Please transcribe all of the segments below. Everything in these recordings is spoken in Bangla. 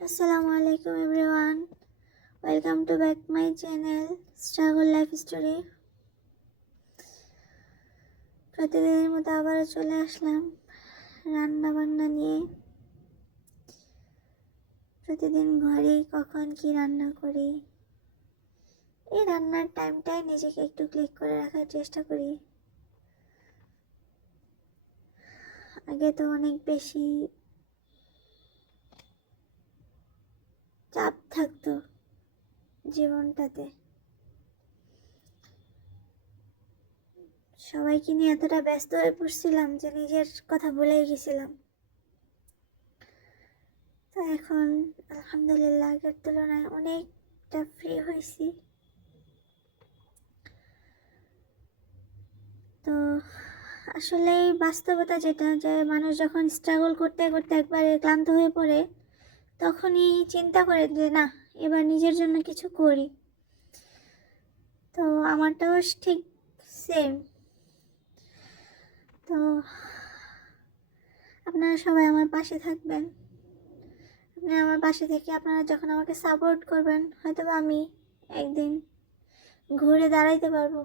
Assalamu alaikum everyone. Welcome to back my channel Struggle Life Story. প্রতিদিনের মতো আবারও চলে আসলাম রান্না বান্না নিয়ে। প্রতিদিন ঘরে কখন কি রান্না করি, এই রান্নার টাইমটাই নিজেকে একটু ক্লিক করে রাখার চেষ্টা করি। আগে তো অনেক বেশি চাপ থাকতো জীবনটাতে, সবাইকে নিয়ে এতটা ব্যস্ত হয়ে পড়ছিলাম যে নিজের কথা ভুলেই গেছিলাম। তো এখন আলহামদুলিল্লাহ আগের তুলনায় অনেকটা ফ্রি হয়েছি। তো আসলে বাস্তবতা যেটা, যে মানুষ যখন স্ট্রাগল করতে করতে একবারে ক্লান্ত হয়ে পড়ে, তখনই চিন্তা করে যে না, এবার নিজের জন্য কিছু করি। তো আমারটাও ঠিক সেম। তো আপনারা সবাই আমার পাশে থাকবেন। আপনারা আমার পাশে থেকে আপনারা যখন আমাকে সাপোর্ট করবেন, হয়তো আমি একদিন ঘুরে দাঁড়াইতে পারবো।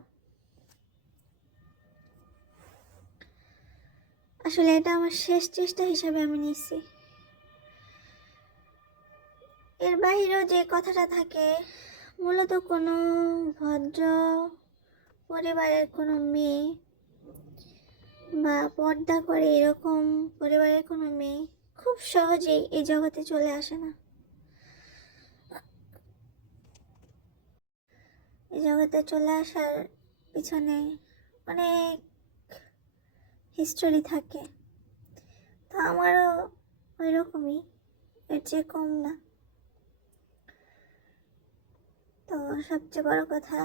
আসলে এটা আমার শেষ চেষ্টা হিসাবে আমি নিচ্ছি। এর বাইরেও যে কথাটা থাকে, মূলত কোনো ভদ্র পরিবারের কোনো মেয়ে বা পর্দা করে এরকম পরিবারের কোনো মেয়ে খুব সহজেই এই জগতে চলে আসে না। এই জগতে চলে আসার পিছনে অনেক হিস্টোরি থাকে। তো আমারও ওই রকমই, এর চেয়ে কম না। তো সবচেয়ে বড় কথা,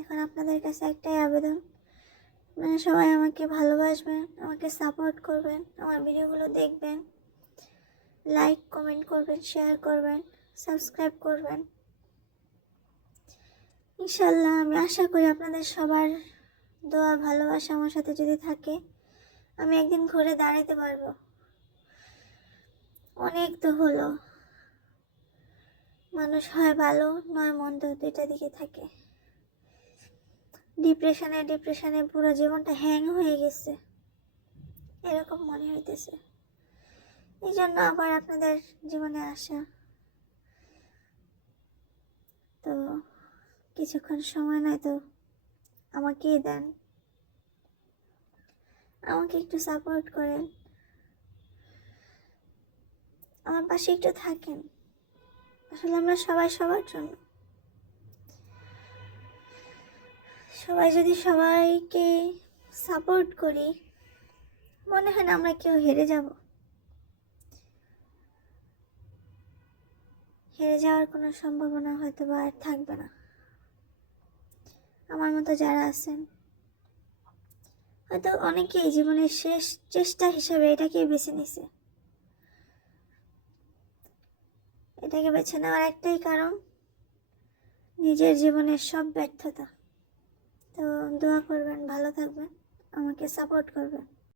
এখন আপনাদের কাছে একটাই আবেদন, আপনারা সবাই আমাকে ভালোবাসবেন, আমাকে সাপোর্ট করবেন, আমার ভিডিওগুলো দেখবেন, লাইক কমেন্ট করবেন, শেয়ার করবেন, সাবস্ক্রাইব করবেন। ইনশাল্লাহ আমি আশা করি আপনাদের সবার দোয়া ভালোবাসা আমার সাথে যদি থাকে, আমি একদিন ঘুরে দাঁড়াতে পারবো। অনেক তো হলো, মানুষ হয় ভালো নয় মন্দ, দুইটা দিকে থাকে। ডিপ্রেশনে পুরো জীবনটা হ্যাং হয়ে গেছে এরকম মনে হইতেছে। এই জন্য আবার আপনাদের জীবনে আসা। তো কিছুক্ষণ সময় নাই তো আমাকেই দেন, আমাকে একটু সাপোর্ট করেন, আমার পাশে একটু থাকেন। আসলে আমরা সবাই সবার জন্য, সবাই যদি সবাইকে সাপোর্ট করি, মনে হয় না আমরা কেউ হেরে যাব। হেরে যাওয়ার কোনো সম্ভাবনা হয়তো বা আর থাকবে না। আমার মতো যারা আছেন, হয়তো অনেকেই জীবনের শেষ চেষ্টা হিসেবে এটাকেই বেছে নিছে। এটাকে বেছে নেওয়ার একটাই কারণ, নিজের জীবনের সব ব্যর্থতা। তো দোয়া করবেন, ভালো থাকবেন, আমাকে সাপোর্ট করবেন।